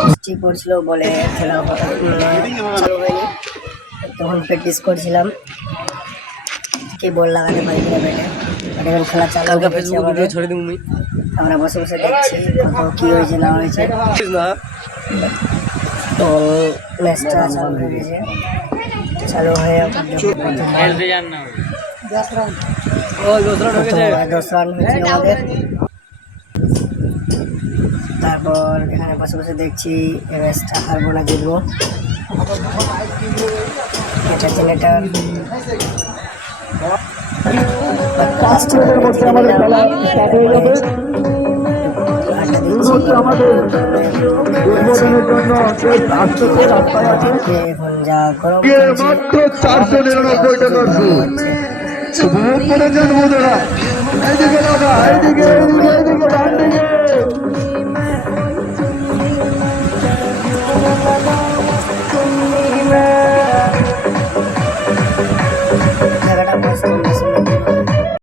বৃষ্টি পড়ছিল বলে খেলা চালু হয়নি। তখন প্র্যাকটিস করছিলাম কি বল লাগাতে পারি কিনা ব্যাটে। এখন খেলা চালু হয়েছে আমাদের। আমরা বসে বসে দেখছি কত কি হয়েছে না হয়েছে। তো ম্যাচটা চালু হয়ে গেছে। চালু হয়ে 10 রান হয়েছিল আমাদের। তারপর এখানে বসে বসে দেখছি ম্যাচটা হারবো না জিতবো। এটা জেনারেটর এখন যা গরম উপভোগ করেছেন বন্ধুরা। এইদিকে দাদা, এইদিকে